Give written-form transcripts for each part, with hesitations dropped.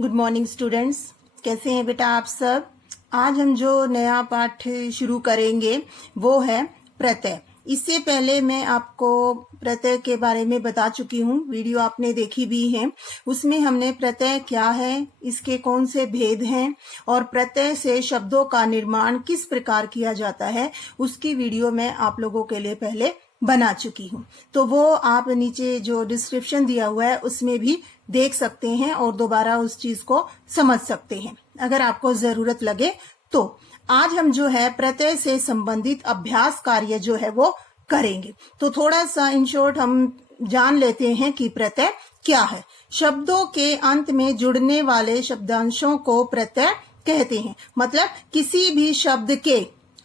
Good morning students, कैसे हैं बेटा आप सब। आज हम जो नया पाठ शुरू करेंगे वो है प्रत्यय। इससे पहले मैं आपको प्रत्यय के बारे में बता चुकी हूँ, वीडियो आपने देखी भी है। उसमें हमने प्रत्यय क्या है, इसके कौन से भेद हैं और प्रत्यय से शब्दों का निर्माण किस प्रकार किया जाता है, उसकी वीडियो मैं आप लोगों के लिए पहले बना चुकी हूँ। तो वो आप नीचे जो डिस्क्रिप्शन दिया हुआ है उसमें भी देख सकते हैं और दोबारा उस चीज को समझ सकते हैं अगर आपको जरूरत लगे तो। आज हम जो है प्रत्यय से संबंधित अभ्यास कार्य जो है वो करेंगे। तो थोड़ा सा इन शॉर्ट हम जान लेते हैं कि प्रत्यय क्या है। शब्दों के अंत में जुड़ने वाले शब्दांशों को प्रत्यय कहते हैं। मतलब किसी भी शब्द के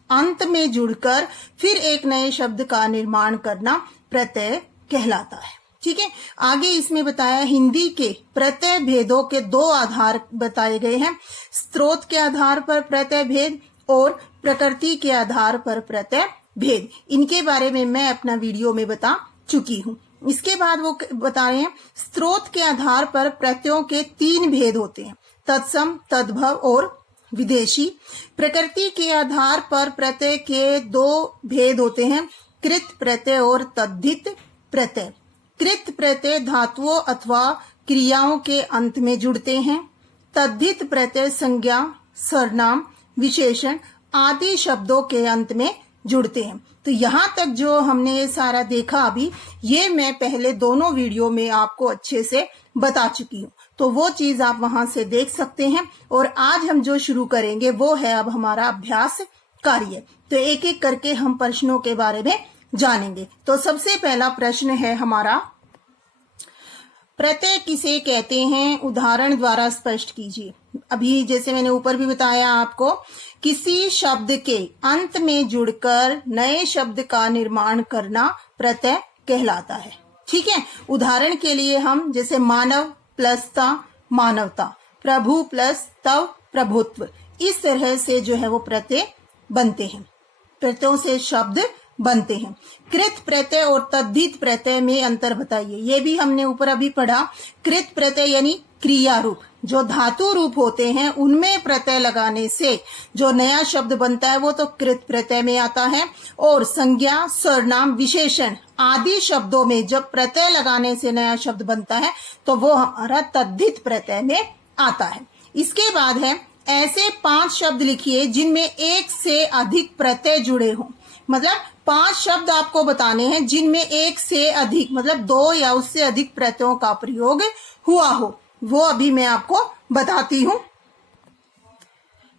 अंत में जुड़कर फिर एक नए शब्द का निर्माण करना प्रत्यय कहलाता है। ठीक है, आगे इसमें बताया हिंदी के प्रत्यय भेदों के दो आधार बताए गए हैं, स्रोत के आधार पर प्रत्यय भेद और प्रकृति के आधार पर प्रत्यय भेद। इनके बारे में मैं अपना वीडियो में बता चुकी हूँ। इसके बाद वो बता रहे हैं स्रोत के आधार पर प्रत्ययों के तीन भेद होते हैं, तत्सम, तद्भव और विदेशी। प्रकृति के आधार पर प्रत्यय के दो भेद होते हैं, कृत प्रत्यय और तद्धित प्रत्यय। कृत प्रत्यय धातुओं अथवा क्रियाओं के अंत में जुड़ते हैं। तद्धित प्रत्यय संज्ञा, सर्वनाम, विशेषण आदि शब्दों के अंत में जुड़ते हैं। तो यहाँ तक जो हमने ये सारा देखा अभी, ये मैं पहले दोनों वीडियो में आपको अच्छे से बता चुकी हूँ, तो वो चीज आप वहां से देख सकते हैं। और आज हम जो शुरू करेंगे वो है अब हमारा अभ्यास कार्य। तो एक एक करके हम प्रश्नों के बारे में जानेंगे। तो सबसे पहला प्रश्न है हमारा, प्रत्यय किसे कहते हैं, उदाहरण द्वारा स्पष्ट कीजिए। अभी जैसे मैंने ऊपर भी बताया आपको, किसी शब्द के अंत में जुड़कर नए शब्द का निर्माण करना प्रत्यय कहलाता है। ठीक है, उदाहरण के लिए हम जैसे मानव प्लस ता मानवता, प्रभु प्लस तव प्रभुत्व, इस तरह से जो है वो प्रत्यय बनते हैं, प्रत्ययों से शब्द बनते हैं। कृत प्रत्यय और तद्धित प्रत्यय में अंतर बताइए। ये भी हमने ऊपर अभी पढ़ा। कृत प्रत्यय यानी क्रिया रूप, जो धातु रूप होते हैं उनमें प्रत्यय लगाने से जो नया शब्द बनता है वो तो कृत प्रत्यय में आता है। और संज्ञा, सर्वनाम, विशेषण आदि शब्दों में जब प्रत्यय लगाने से नया शब्द बनता है तो वो हमारा तद्धित प्रत्यय में आता है। इसके बाद है ऐसे 5 शब्द लिखिए जिनमें एक से अधिक प्रत्यय जुड़े हों। मतलब 5 शब्द आपको बताने हैं जिनमें एक से अधिक मतलब 2 या उससे अधिक प्रत्ययों का प्रयोग हुआ हो, वो अभी मैं आपको बताती हूँ।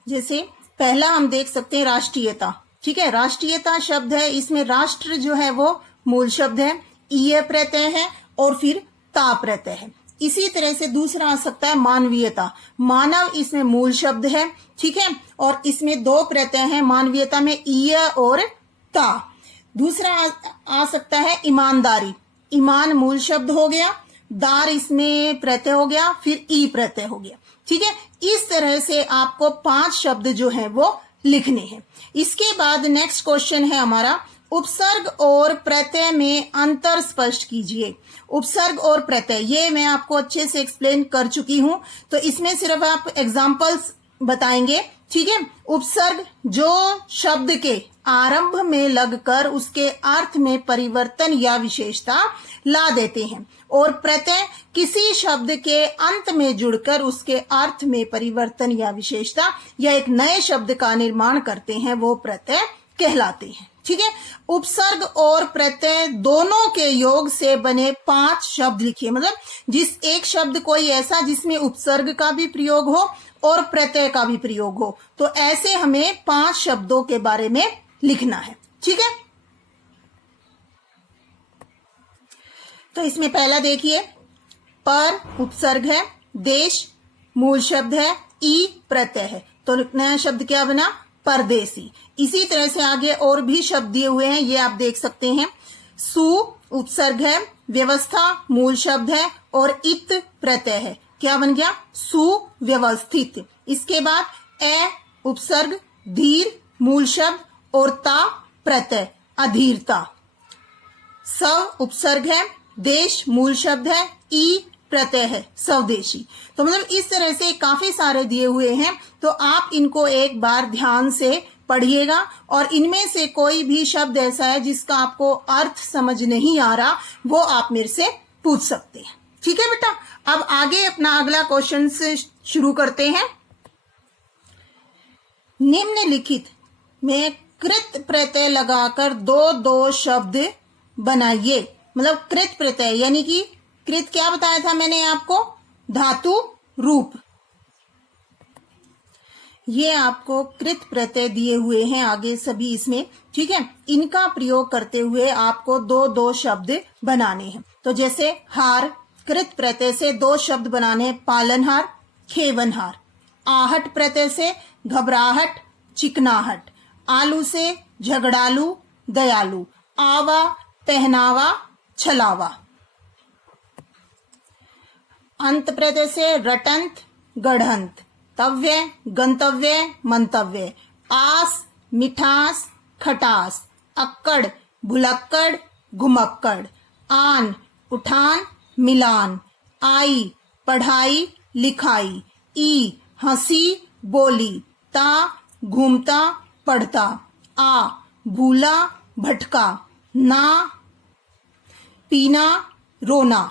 जैसे पहला हम देख सकते हैं राष्ट्रीयता। ठीक है, राष्ट्रीयता शब्द है, इसमें राष्ट्र जो है वो मूल शब्द है, ईय प्रत्यय है और फिर ता प्रत्यय है। इसी तरह से दूसरा आ सकता है मानवीयता। मानव इसमें मूल शब्द है, ठीक है, और इसमें 2 प्रत्यय हैं, मानवीयता में ईय और ता। दूसरा आ सकता है ईमानदारी। ईमान मूल शब्द हो गया, दार इसमें प्रत्यय हो गया, फिर ई प्रत्यय हो गया। ठीक है, इस तरह से आपको 5 शब्द जो है वो लिखने हैं। इसके बाद नेक्स्ट क्वेश्चन है हमारा, उपसर्ग और प्रत्यय में अंतर स्पष्ट कीजिए। उपसर्ग और प्रत्यय ये मैं आपको अच्छे से एक्सप्लेन कर चुकी हूं, तो इसमें सिर्फ आप एग्जांपल्स बताएंगे। ठीक है, उपसर्ग जो शब्द के आरंभ में लगकर उसके अर्थ में परिवर्तन या विशेषता ला देते हैं, और प्रत्यय किसी शब्द के अंत में जुड़कर उसके अर्थ में परिवर्तन या विशेषता या एक नए शब्द का निर्माण करते हैं, वो प्रत्यय कहलाते हैं। ठीक है, उपसर्ग और प्रत्यय दोनों के योग से बने 5 शब्द लिखिए। मतलब जिस एक शब्द कोई ऐसा जिसमें उपसर्ग का भी प्रयोग हो और प्रत्यय का भी प्रयोग हो, तो ऐसे हमें 5 शब्दों के बारे में लिखना है। ठीक है, तो इसमें पहला देखिए, पर उपसर्ग है, देश मूल शब्द है, ई प्रत्यय है, तो नया शब्द क्या बना, परदेसी। इसी तरह से आगे और भी शब्द दिए हुए हैं, ये आप देख सकते हैं। सु उपसर्ग है, व्यवस्था मूल शब्द है और इत प्रत्यय है, क्या बन गया, सुव्यवस्थित। इसके बाद ए उपसर्ग, धीर मूल शब्द और ता प्रत्यय, अधीरता। स उपसर्ग है, देश मूल शब्द है, ई प्रत्यय है स्वदेशी। तो मतलब इस तरह से काफी सारे दिए हुए हैं, तो आप इनको एक बार ध्यान से पढ़िएगा और इनमें से कोई भी शब्द ऐसा है जिसका आपको अर्थ समझ नहीं आ रहा, वो आप मेरे से पूछ सकते हैं। ठीक है बेटा, अब आगे अपना अगला क्वेश्चन से शुरू करते हैं। निम्नलिखित में कृत प्रत्यय लगाकर दो शब्द बनाइए। मतलब कृत प्रत्यय यानी कि कृत क्या बताया था मैंने आपको, धातु रूप। ये आपको कृत प्रत्यय दिए हुए हैं आगे सभी इसमें, ठीक है। इनका प्रयोग करते हुए आपको दो शब्द बनाने हैं। तो जैसे हार, कृत प्रत्यय से 2 शब्द बनाने, पालनहार, खेवनहार। आहट प्रत्यय से घबराहट, चिकनाहट। आलू से झगड़ालू, दयालु। आवा, पहनावा, छलावा। अंत प्रत्यय से रटंत, गढ़ंत। तव्य, गंतव्य, मंतव्य। आस, मिठास, खटास। अक्कड़, भुलक्कड़, घुमक्कड़। आन, उठान, मिलान। आई, पढ़ाई, लिखाई। ई, हंसी, बोली। ता, घूमता, पढ़ता। आ, भूला, भटका। ना, पीना, रोना।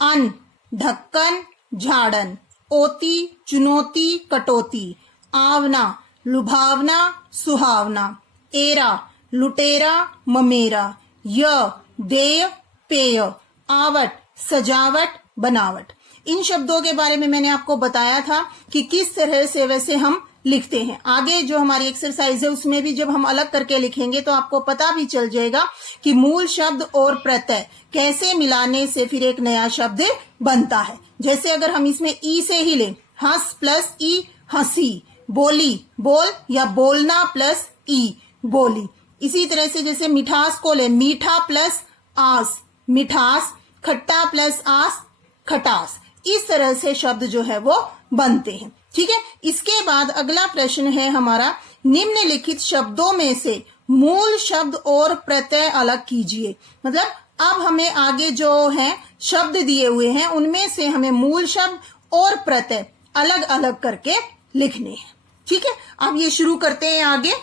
अन, ढक्कन, झाड़न। ओती, चुनौती, कटौती। आवना, लुभावना, सुहावना। एरा, लुटेरा, ममेरा। य, देय, पेय। आवट, सजावट, बनावट। इन शब्दों के बारे में मैंने आपको बताया था कि किस तरह से वैसे हम लिखते हैं। आगे जो हमारी एक्सरसाइज है उसमें भी जब हम अलग करके लिखेंगे तो आपको पता भी चल जाएगा कि मूल शब्द और प्रत्यय कैसे मिलाने से फिर एक नया शब्द बनता है। जैसे अगर हम इसमें ई से ही लें, हंस प्लस ई, हंसी। बोली, बोल या बोलना प्लस ई, बोली। इसी तरह से जैसे मिठास को लें, मीठा प्लस आस, मिठास। खट्टा प्लस आस, खटास। इस तरह से शब्द जो है वो बनते हैं। ठीक है, इसके बाद अगला प्रश्न है हमारा, निम्नलिखित शब्दों में से मूल शब्द और प्रत्यय अलग कीजिए। मतलब अब हमें आगे जो है शब्द दिए हुए हैं उनमें से हमें मूल शब्द और प्रत्यय अलग अलग करके लिखने हैं। ठीक है, अब ये शुरू करते हैं आगे।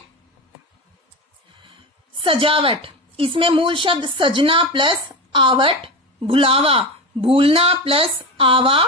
सजावट, इसमें मूल शब्द सजना प्लस आवट। भुलावा, भूलना प्लस आवा,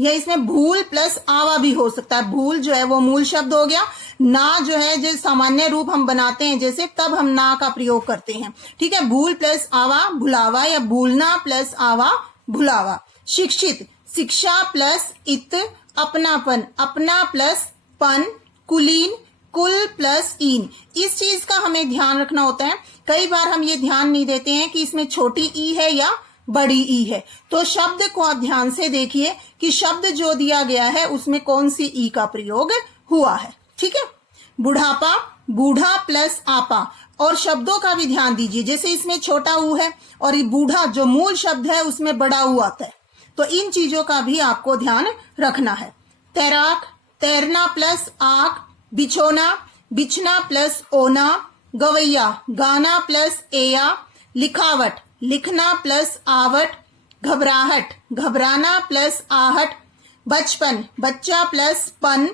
या इसमें भूल प्लस आवा भी हो सकता है। भूल जो है वो मूल शब्द हो गया। ना जो है जो सामान्य रूप हम बनाते हैं जैसे, तब हम ना का प्रयोग करते हैं। ठीक है, भूल प्लस आवा, भुलावा, या भूलना प्लस आवा, भुलावा। शिक्षित, शिक्षा प्लस इत। अपनापन, अपना प्लस पन। कुलीन, कुल प्लस ईन। इस चीज का हमें ध्यान रखना होता है। कई बार हम ये ध्यान नहीं देते हैं कि इसमें छोटी ई है या बड़ी ई है। तो शब्द को आप ध्यान से देखिए कि शब्द जो दिया गया है उसमें कौन सी ई का प्रयोग हुआ है। ठीक है, बुढ़ापा, बूढ़ा प्लस आपा। और शब्दों का भी ध्यान दीजिए, जैसे इसमें छोटा ऊ है और ये बूढ़ा जो मूल शब्द है उसमें बड़ा ऊ आता है। तो इन चीजों का भी आपको ध्यान रखना है। तैराक, तैरना प्लस आग। बिछोना, बिछना प्लस ओना। गवैया, गाना प्लस एया। लिखावट, लिखना प्लस आवट। घबराहट, घबराना प्लस आहट। बचपन, बच्चा प्लस पन।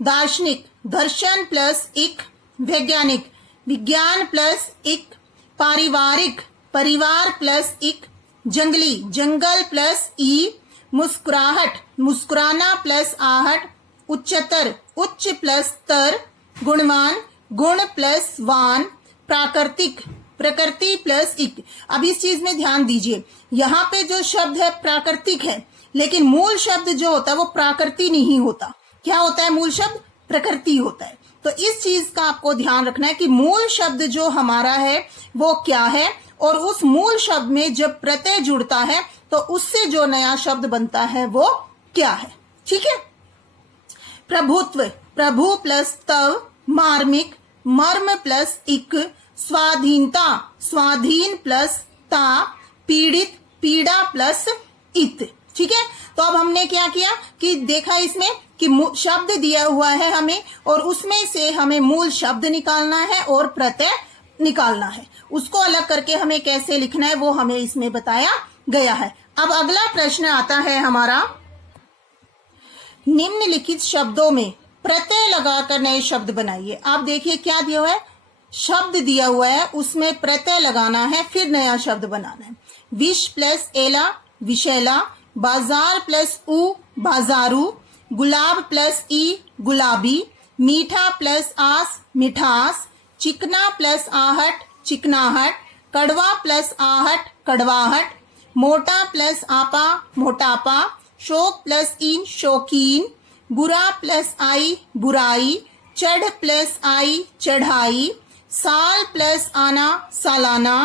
दार्शनिक, दर्शन प्लस इक। वैज्ञानिक, विज्ञान प्लस इक। पारिवारिक, परिवार प्लस इक। जंगली, जंगल प्लस ई। मुस्कुराहट, मुस्कुराना प्लस आहट। उच्चतर, उच्च प्लस तर। गुणवान, गुण प्लस वान। प्राकृतिक, प्रकृति प्लस इक। अब इस चीज में ध्यान दीजिए, यहाँ पे जो शब्द है प्राकृतिक है, लेकिन मूल शब्द जो होता है वो प्राकृति नहीं होता। क्या होता है मूल शब्द? प्रकृति होता है। तो इस चीज का आपको ध्यान रखना है कि मूल शब्द जो हमारा है वो क्या है, और उस मूल शब्द में जब प्रत्यय जुड़ता है तो उससे जो नया शब्द बनता है वो क्या है। ठीक है, प्रभुत्व, प्रभु प्लस तव। मार्मिक, मर्म प्लस इक। स्वाधीनता, स्वाधीन प्लस ता। पीड़ित, पीड़ा प्लस इत। ठीक है, तो अब हमने क्या किया कि देखा इसमें कि शब्द दिया हुआ है हमें, और उसमें से हमें मूल शब्द निकालना है और प्रत्यय निकालना है। उसको अलग करके हमें कैसे लिखना है वो हमें इसमें बताया गया है। अब अगला प्रश्न आता है हमारा, निम्नलिखित शब्दों में प्रत्यय लगाकर नए शब्द बनाइए। आप देखिए क्या दिया हुआ है, शब्द दिया हुआ है, उसमें प्रत्यय लगाना है, फिर नया शब्द बनाना है। विष प्लस एला विशैला, बाजार प्लस उ बाजारू, गुलाब प्लस ई गुलाबी, मीठा प्लस आस मिठास, चिकना प्लस आहट चिकनाहट, कड़वा प्लस आहट कड़वाहट, मोटा प्लस आपा मोटापा, शोक प्लस इन शौकीन, बुरा प्लस आई बुराई, चढ़ प्लस आई चढ़ाई, साल प्लस आना सालाना,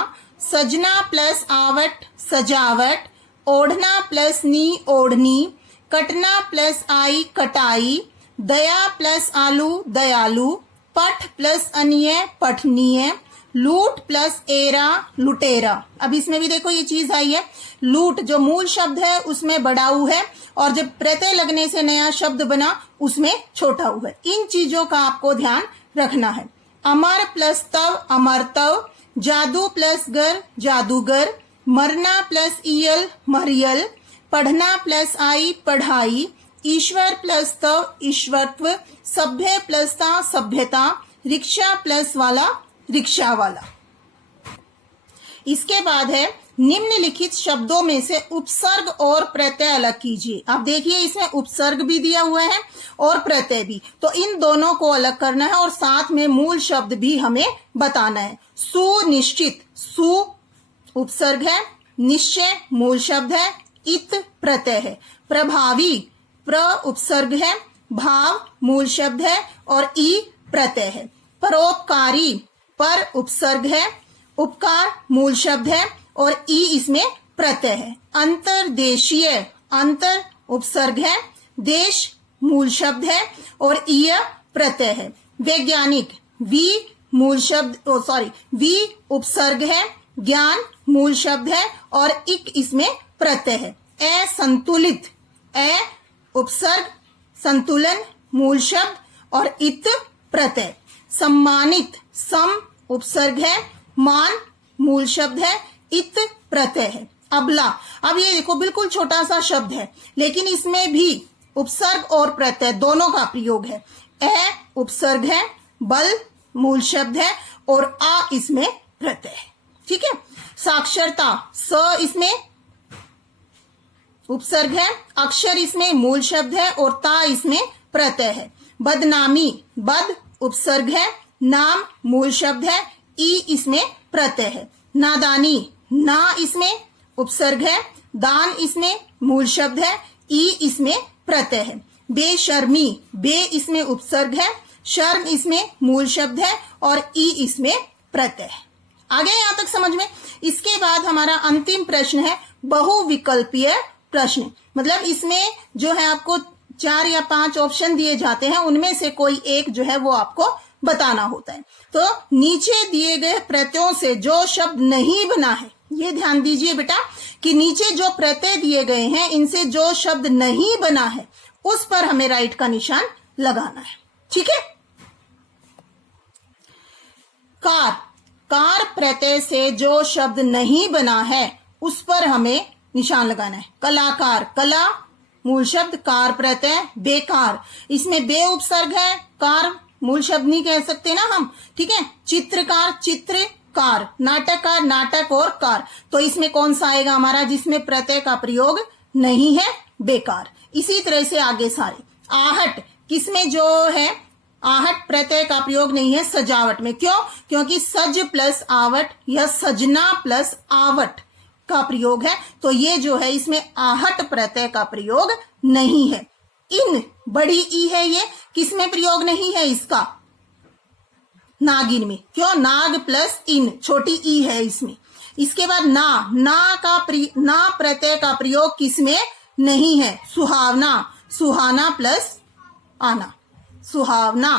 सजना प्लस आवट सजावट, ओढ़ना प्लस नी ओढ़नी, कटना प्लस आई कटाई, दया प्लस आलू दयालु, पठ प्लस अन्य पठनीय, लूट प्लस एरा लुटेरा। अब इसमें भी देखो ये चीज आई है, लूट जो मूल शब्द है उसमें बड़ा ऊ है, और जब प्रत्यय लगने से नया शब्द बना उसमें छोटा ऊ है। इन चीजों का आपको ध्यान रखना है। अमर प्लस तव अमरतव, जादू प्लस गर जादूगर, मरना प्लस इयल मरियल, पढ़ना प्लस आई पढ़ाई, ईश्वर प्लस तव ईश्वरत्व, सभ्य प्लस ता सभ्यता, रिक्शा प्लस वाला रिक्शा वाला। इसके बाद है, निम्नलिखित शब्दों में से उपसर्ग और प्रत्यय अलग कीजिए। आप देखिए इसमें उपसर्ग भी दिया हुआ है और प्रत्यय भी, तो इन दोनों को अलग करना है और साथ में मूल शब्द भी हमें बताना है। सुनिश्चित, सु उपसर्ग है, निश्चय मूल शब्द है, इत प्रत्यय है, प्रभावी प्र उपसर्ग है, भाव मूल शब्द है और ई प्रत्यय है, परोपकारी पर उपसर्ग है, उपकार मूल शब्द है और ई इसमें प्रत्यय है, अंतर्देशीय अंतर उपसर्ग है, देश मूल शब्द है और ई प्रत्यय है, वैज्ञानिक वी मूल शब्द वी उपसर्ग है, ज्ञान मूल शब्द है और इक इसमें प्रत्यय है, असंतुलित ए उपसर्ग, संतुलन मूल शब्द और इत प्रत्यय, सम्मानित सम उपसर्ग है, मान मूल शब्द है, इत प्रत्यय है। अबला, अब ये देखो बिल्कुल छोटा सा शब्द है लेकिन इसमें भी उपसर्ग और प्रत्यय दोनों का प्रयोग है। ए उपसर्ग है, बल मूल शब्द है और आ इसमें प्रत्यय है। ठीक है। साक्षरता स इसमें उपसर्ग है, अक्षर इसमें मूल शब्द है और ता इसमें प्रत्यय है। बदनामी बद उपसर्ग है, नाम मूल शब्द है, ई इसमें प्रत्यय है। नादानी ना इसमें उपसर्ग है, दान इसमें मूल शब्द है, ई इसमें प्रत्यय है। बेशर्मी बे इसमें उपसर्ग है, शर्म इसमें मूल शब्द है और ई इसमें प्रत्यय है। आगे यहां तक समझ में। इसके बाद हमारा अंतिम प्रश्न है बहुविकल्पीय प्रश्न, मतलब इसमें जो है आपको 4 या 5 ऑप्शन दिए जाते हैं, उनमें से कोई एक जो है वो आपको बताना होता है। तो नीचे दिए गए प्रत्ययों से जो शब्द नहीं बना है, ये ध्यान दीजिए बेटा कि नीचे जो प्रत्यय दिए गए हैं इनसे जो शब्द नहीं बना है उस पर हमें राइट का निशान लगाना है। ठीक है। कार, कार प्रत्यय से जो शब्द नहीं बना है उस पर हमें निशान लगाना है। कलाकार कला मूल शब्द, कार प्रत्यय। बेकार इसमें बे उपसर्ग है, कार मूल शब्द नहीं कह सकते ना हम। ठीक है। चित्रकार चित्रकार, नाटककार नाटक और कार, तो इसमें कौन सा आएगा हमारा जिसमें प्रत्यय का प्रयोग नहीं है? बेकार। इसी तरह से आगे सारे। आहट किसमें जो है आहट प्रत्यय का प्रयोग नहीं है? सजावट में। क्यों? क्योंकि सज प्लस आवट या सजना प्लस आवट का प्रयोग है, तो ये जो है इसमें आहट प्रत्यय का प्रयोग नहीं है। इन बड़ी ई है, ये किसमें प्रयोग नहीं है इसका? नागिन में। क्यों? नाग प्लस इन, छोटी ई है इसमें। इसके बाद ना प्रत्यय का प्रयोग किसमें नहीं है? सुहावना, सुहाना प्लस आना, सुहावना।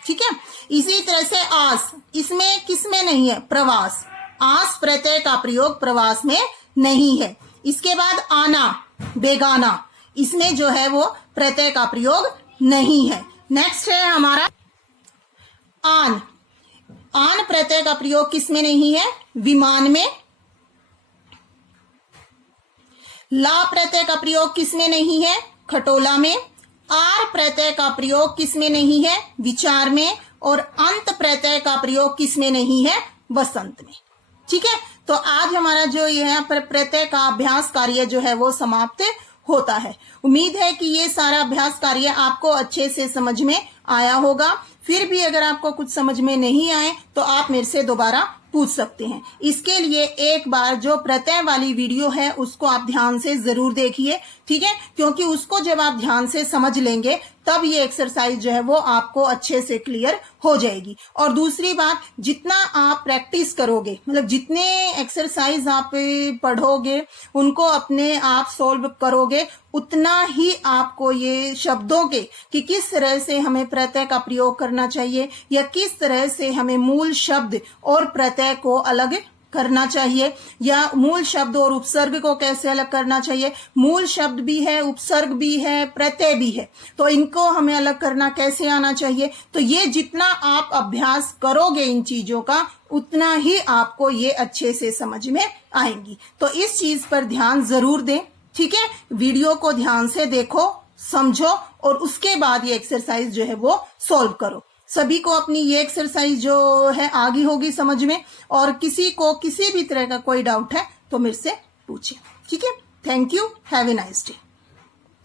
ठीक है। इसी तरह से आस, इसमें किसमें नहीं है? प्रवास, आस प्रत्यय का प्रयोग प्रवास में नहीं है। इसके बाद आना, बेगाना, इसमें जो है वो प्रत्यय का प्रयोग नहीं है। नेक्स्ट है हमारा आन, आन प्रत्यय का प्रयोग किसमें नहीं है? विमान में, ला प्रत्यय का प्रयोग किसमें नहीं है? खटोला में। आर प्रत्यय का प्रयोग किसमें नहीं है? विचार में। और अंत प्रत्यय का प्रयोग किसमें नहीं है? बसंत में। ठीक है, तो आज हमारा जो यहाँ पर प्रत्यय का अभ्यास कार्य जो है वो समाप्त होता है। उम्मीद है कि ये सारा अभ्यास कार्य आपको अच्छे से समझ में आया होगा। फिर भी अगर आपको कुछ समझ में नहीं आए तो आप मेरे से दोबारा पूछ सकते हैं। इसके लिए एक बार जो प्रत्यय वाली वीडियो है उसको आप ध्यान से जरूर देखिए, ठीक है, क्योंकि उसको जब आप ध्यान से समझ लेंगे तब ये एक्सरसाइज जो है वो आपको अच्छे से क्लियर हो जाएगी। और दूसरी बात, जितना आप प्रैक्टिस करोगे, मतलब जितने एक्सरसाइज आप पढ़ोगे उनको अपने आप सॉल्व करोगे, उतना ही आपको ये शब्दों के कि किस तरह से हमें प्रत्यय का प्रयोग करना चाहिए या किस तरह से हमें मूल शब्द और प्रत्यय को अलग करना चाहिए, या मूल शब्द और उपसर्ग को कैसे अलग करना चाहिए। मूल शब्द भी है, उपसर्ग भी है, प्रत्यय भी है, तो इनको हमें अलग करना कैसे आना चाहिए। तो ये जितना आप अभ्यास करोगे इन चीजों का, उतना ही आपको ये अच्छे से समझ में आएंगी। तो इस चीज पर ध्यान जरूर दें, ठीक है। वीडियो को ध्यान से देखो, समझो और उसके बाद ये एक्सरसाइज जो है वो सॉल्व करो। सभी को अपनी ये एक्सरसाइज जो है आ गई होगी समझ में, और किसी को किसी भी तरह का कोई डाउट है तो मेरे से पूछे, ठीक है। Thank you, have a nice day.